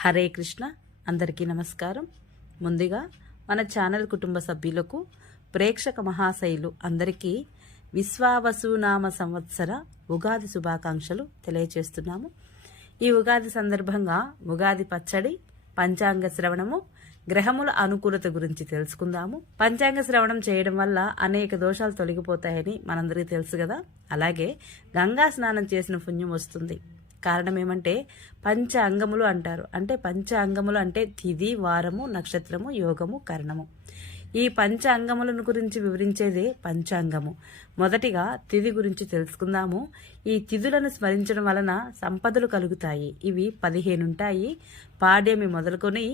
హరే కృష్ణ. అందరికీ నమస్కారం. ముందుగా మన ఛానల్ కుటుంబ సభ్యులకు, ప్రేక్షక మహాశైలు అందరికీ విశ్వావసునామ సంవత్సర ఉగాది శుభాకాంక్షలు తెలియచేస్తున్నాము. ఈ ఉగాది సందర్భంగా ఉగాది పచ్చడి, పంచాంగ శ్రవణము, గ్రహముల అనుకూలత గురించి తెలుసుకుందాము. పంచాంగ శ్రవణం చేయడం వల్ల అనేక దోషాలు తొలగిపోతాయని మనందరికీ తెలుసు కదా. అలాగే గంగా స్నానం చేసిన పుణ్యం వస్తుంది. కారణం ఏమంటే పంచ అంగములు అంటారు. అంటే పంచ అంగములు అంటే తిథి, వారము, నక్షత్రము, యోగము, కరణము. ఈ పంచ అంగములను గురించి వివరించేదే పంచాంగము. మొదటిగా తిథి గురించి తెలుసుకుందాము. ఈ తిథులను స్మరించడం వలన సంపదలు కలుగుతాయి. ఇవి 15 ఉంటాయి. పాడ్యమి మొదలుకొని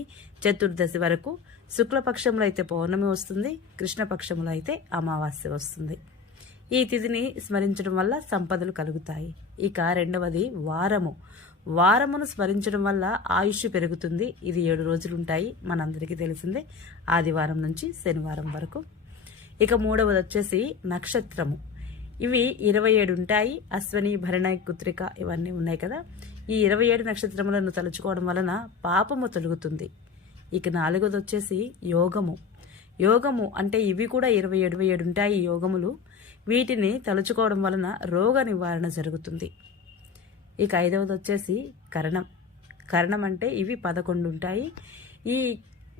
చతుర్దశి వరకు. శుక్లపక్షంలో అయితే పౌర్ణమి వస్తుంది, కృష్ణపక్షంలో అయితే అమావాస్య వస్తుంది. ఈ తిథిని స్మరించడం వల్ల సంపదలు కలుగుతాయి. ఇక రెండవది వారము. వారమును స్మరించడం వల్ల ఆయుష్ పెరుగుతుంది. ఇది 7 రోజులు ఉంటాయి, మనందరికీ తెలిసిందే, ఆదివారం నుంచి శనివారం వరకు. ఇక మూడవది వచ్చేసి నక్షత్రము. ఇవి 27 ఉంటాయి. అశ్వని, భరణి, కృత్తిక ఇవన్నీ ఉన్నాయి కదా. ఈ 27 నక్షత్రములను తలుచుకోవడం వలన పాపము తొలుగుతుంది. ఇక నాలుగవది వచ్చేసి యోగము. యోగము అంటే ఇవి కూడా 27 ఉంటాయి యోగములు. వీటిని తలుచుకోవడం వలన రోగ నివారణ జరుగుతుంది. ఇక ఐదవది వచ్చేసి కరణం. కరణం అంటే ఇవి 11 ఉంటాయి. ఈ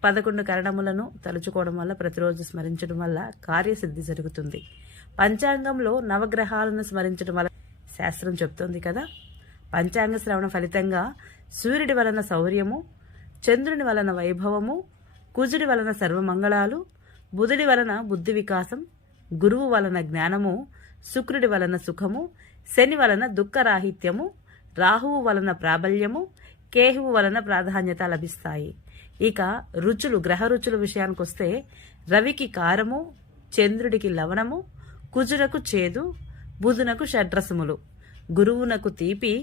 11 కరణములను తలుచుకోవడం వల్ల, ప్రతిరోజు స్మరించడం వల్ల కార్యసిద్ధి జరుగుతుంది. పంచాంగంలో నవగ్రహాలను స్మరించడం వల్ల శాస్త్రం చెప్తోంది కదా. పంచాంగ శ్రవణ ఫలితంగా సూర్యుడి వలన శౌర్యము, చంద్రుని వలన వైభవము, కుజుడి వలన సర్వమంగళాలు, బుధుడి వలన బుద్ధి వికాసం, గురువు వలన జ్ఞానము, శుక్రుడి వలన సుఖము, శని వలన దుఃఖరాహిత్యము, రాహువు వలన ప్రాబల్యము, కేతువు వలన ప్రాధాన్యత లభిస్తాయి. ఇక రుచులు, గ్రహ రుచుల విషయానికి వస్తే రవికి కారము, చంద్రుడికి లవణము, కుజునకు చేదు, బుధునకు షడ్రసములు, గురువునకు తీపి,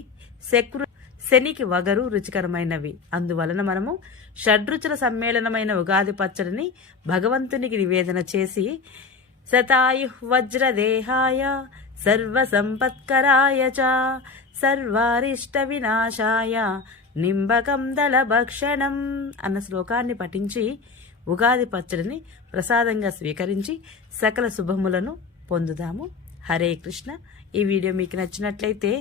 శనికి వగరు రుచికరమైనవి. అందువలన మనము షడ్రుచుల సమ్మేళనమైన ఉగాది పచ్చడిని భగవంతునికి నివేదన చేసి శతాయు వజ్రదేహాయ సర్వసంపత్కరాయ చ సర్వారిష్ట వినాశాయ నింబకం దళ భక్షణం అన్న శ్లోకాన్ని పఠించి ఉగాది పచ్చడిని ప్రసాదంగా స్వీకరించి సకల శుభములను పొందుదాము. హరే కృష్ణ. ఈ వీడియో మీకు నచ్చినట్లయితే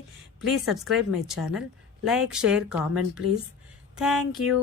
please subscribe my channel, like, share, comment please. Thank you.